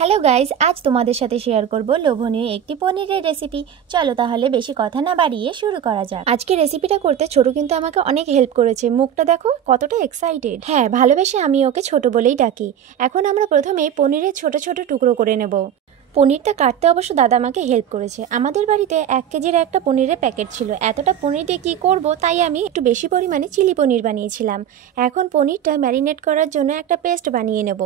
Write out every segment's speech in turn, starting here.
Hello guys, আজ তোমাদের সাথে শেয়ার করব লোভনীয় একটি পনিরের রেসিপি। চলো তাহলে বেশি কথা না বাড়িয়ে শুরু করা যাক। আজকে রেসিপিটা করতে ছোট কিন্তু আমাকে অনেক হেল্প করেছে। মুখটা দেখো কতটা এক্সাইটেড। হ্যাঁ, ভালোবেসে আমি ওকে ছোট বলেই ডাকি। এখন আমরা প্রথমে পনিরের ছোট ছোট টুকরো করে নেব। পনিরটা কাটতে অবশ্য দাদা আমাকে হেল্প করেছে। আমাদের বাড়িতে 1 কেজির একটা পনিরের প্যাকেট ছিল। এতটা পনির দিয়ে কী করব, তাই আমি একটু বেশি পরিমাণে চিলি পনির বানিয়েছিলাম। এখন পনিরটা ম্যারিনেট করার জন্য একটা পেস্ট বানিয়ে নেব।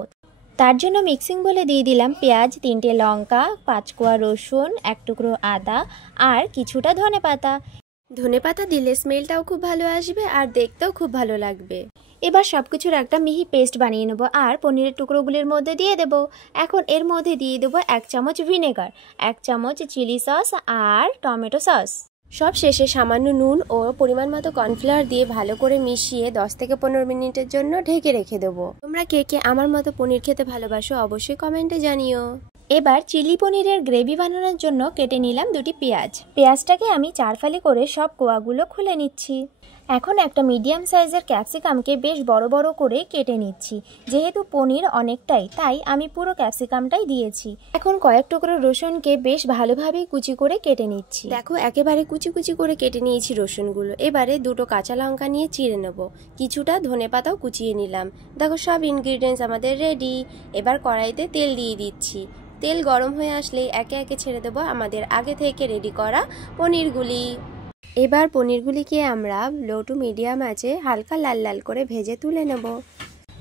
তার জন্য মিক্সিং বলে দিয়ে দিলাম পেঁয়াজ, 3টে লঙ্কা, 5 কোয়া রসুন, 1 টুকরো আদা আর কিছুটা ধনেপাতা। ধনেপাতা দিলে স্মেলটাও খুব ভালো আসবে আর দেখতেও খুব ভালো লাগবে। এবার সব কিছুর একটা মিহি পেস্ট বানিয়ে নেব আর পনিরের টুকরোগুলির মধ্যে দিয়ে দেব। এখন এর মধ্যে দিয়ে দেবো 1 চামচ ভিনেগার, 1 চামচ চিলি সস আর টমেটো সস। সব শেষে সামান্য নুন ও পরিমাণ মতো কর্নফ্লাওয়ার দিয়ে ভালো করে মিশিয়ে 10 থেকে 15 মিনিটের জন্য ঢেকে রেখে দেবো। তোমরা কে কে আমার মতো পনির খেতে ভালোবাসো অবশ্যই কমেন্টে জানিও। এবার চিলি পনিরের গ্রেভি বানানোর জন্য কেটে নিলাম 2টি পেঁয়াজ। পেঁয়াজটাকে আমি 4 ফালি করে সব কোয়াগুলো খুলে নিচ্ছি। এখন একটা মিডিয়াম সাইজের ক্যাপসিকামকে বেশ বড় বড় করে কেটে নিচ্ছি। যেহেতু পনির অনেকটাই, তাই আমি পুরো ক্যাপসিকামটাই দিয়েছি। এখন কয়েক টুকরো রসুনকে বেশ ভালোভাবে কুচি করে কেটে নিচ্ছি। দেখো একেবারে কুচি কুচি করে কেটে নিয়েছি রসুনগুলো। এবারে 2টো কাঁচা লঙ্কা নিয়ে চিড়ে নেব। কিছুটা ধনেপাতাও কুচিয়ে নিলাম। দেখো সব ইনগ্রিডিয়েন্টস আমাদের রেডি। এবার কড়াইতে তেল দিয়ে দিচ্ছি। তেল গরম হয়ে আসলে একে একে ছেড়ে দেবো আমাদের আগে থেকে রেডি করা পনিরগুলি। এবার পনিরগুলিকে আমরা লো টু মিডিয়াম আঁচে হালকা লাল লাল করে ভেজে তুলে নেব।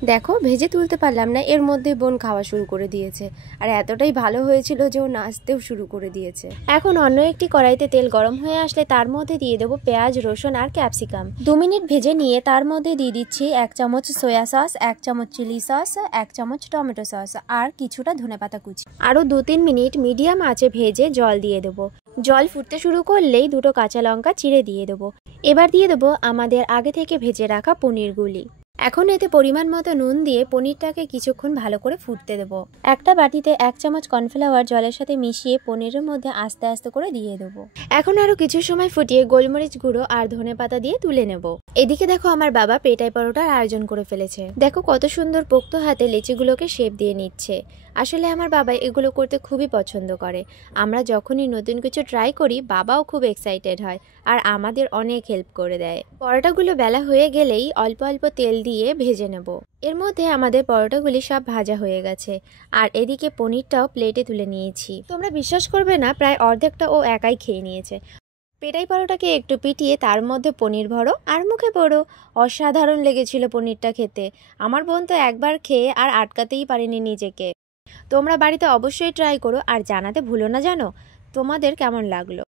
দেখো ভেজে তুলতে পারলাম না, এর মধ্যে বোন খাওয়া শুরু করে দিয়েছে। আর এতটাই ভালো হয়েছিল যে ও নাচতেও শুরু করে দিয়েছে। এখন অন্য একটি কড়াইতে তেল গরম হয়ে আসলে তার মধ্যে দিয়ে দেবো পেঁয়াজ, রসুন আর ক্যাপসিকাম। 2 মিনিট ভেজে নিয়ে তার মধ্যে দিয়ে দিচ্ছি 1 চামচ সয়া সস, 1 চামচ চিলি সস, 1 চামচ টমেটো সস আর কিছুটা ধনেপাতা কুচি। আরও 2-3 মিনিট মিডিয়াম আঁচে ভেজে জল দিয়ে দেবো। জল ফুটতে শুরু করলেই 2টো কাঁচা লঙ্কা চিড়ে দিয়ে দেবো। এবার দিয়ে দেবো আমাদের আগে থেকে ভেজে রাখা পনিরগুলি। এখন এতে পরিমাণ মতো নুন দিয়ে পনিরটাকে কিছুক্ষণ ভালো করে ফুটতে দেবো। একটা বাটিতে 1 চামচ কর্নফ্লাওয়ার জলের সাথে মিশিয়ে পনিরের মধ্যে আস্তে আস্তে করে দিয়ে দেবো। এখন আরও কিছু সময় ফুটিয়ে গোলমরিচ গুঁড়ো আর ধনেপাতা দিয়ে তুলে নেব। এদিকে দেখো আমার বাবা পেটাই পরোটার আয়োজন করে ফেলেছে। দেখো কত সুন্দর পোক্ত হাতে লেচিগুলোকে শেপ দিয়ে নিচ্ছে। আসলে আমার বাবা এগুলো করতে খুবই পছন্দ করে। আমরা যখনই নতুন কিছু ট্রাই করি বাবাও খুব এক্সাইটেড হয় আর আমাদের অনেক হেল্প করে দেয়। পরোটাগুলো বেলা হয়ে গেলেই অল্প অল্প তেল দিয়ে ভেজে নেব। এর মধ্যে আমাদের পরোটাগুলি সব ভাজা হয়ে গেছে আর এদিকে পনিরটাও প্লেটে তুলে নিয়েছি। তোমরা বিশ্বাস করবে না, প্রায় অর্ধেকটা ও একাই খেয়ে নিয়েছে। পেটাই পরোটাকে একটু পিটিয়ে তার মধ্যে পনির ভরো আর মুখে পড়ো। অসাধারণ লেগেছিল পনিরটা খেতে। আমার বোন তো একবার খেয়ে আর আটকাতেই পারেনি নিজেকে। তোমরা বাড়িতে অবশ্যই ট্রাই করো আর জানাতে ভুলো না জানো তোমাদের কেমন লাগলো।